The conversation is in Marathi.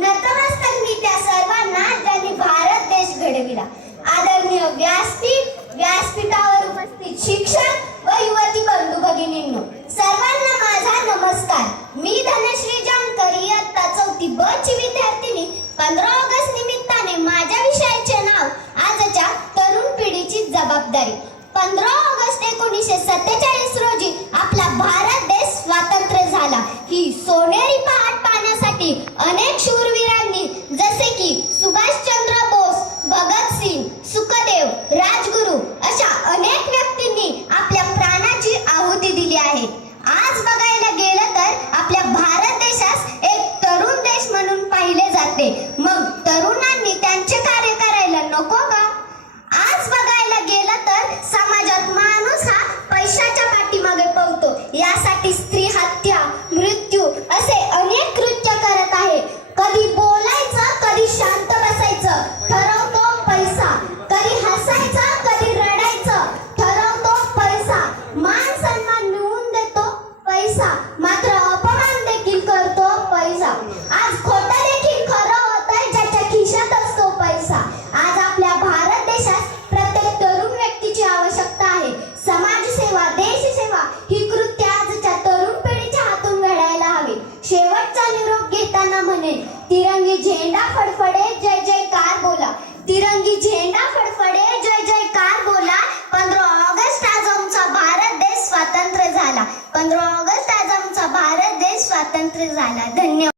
नतमस्तक मी त्या सर्वांना ज्यांनी भारत देश घडविला. आदरणीय व्यासपीठ व्यासपीठावर उपस्थित शिक्षक व युवती बंधू भगिनींनो सर्वांना माझा नमस्कार. मी धनश्री जानकर इयत्ता चौथी ब ची विद्यार्थिनी पंधरा अनेक शूरवीरांनी जसे की सुभाषचंद्र बोस भगतसिंग सुखदेव राजगुरू अशा अनेक व्यक्तींनी आपल्या प्राणाची आहुती दिली आहे. आज बघायला गेलं तर आपल्या भारत देशास एक तरुण देश म्हणून पाहिले जाते. मग तरुणांनी त्यांचे कार्य करायला नको का? आज बघायला गेलं तर समाजात माणूस हा पैशाच्या पाठीमागे पळतो. यासाठी स्त्री हत्या शेवटचा निरोप घेताना म्हणेल तिरंगी झेंडा फडफडे जय जयकार बोला. तिरंगी झेंडा फडफडे जय जयकार बोला. पंधरा ऑगस्ट आज आमचा भारत देश स्वातंत्र्य झाला. पंधरा ऑगस्ट आज आमचा भारत देश स्वातंत्र्य झाला. धन्यवाद.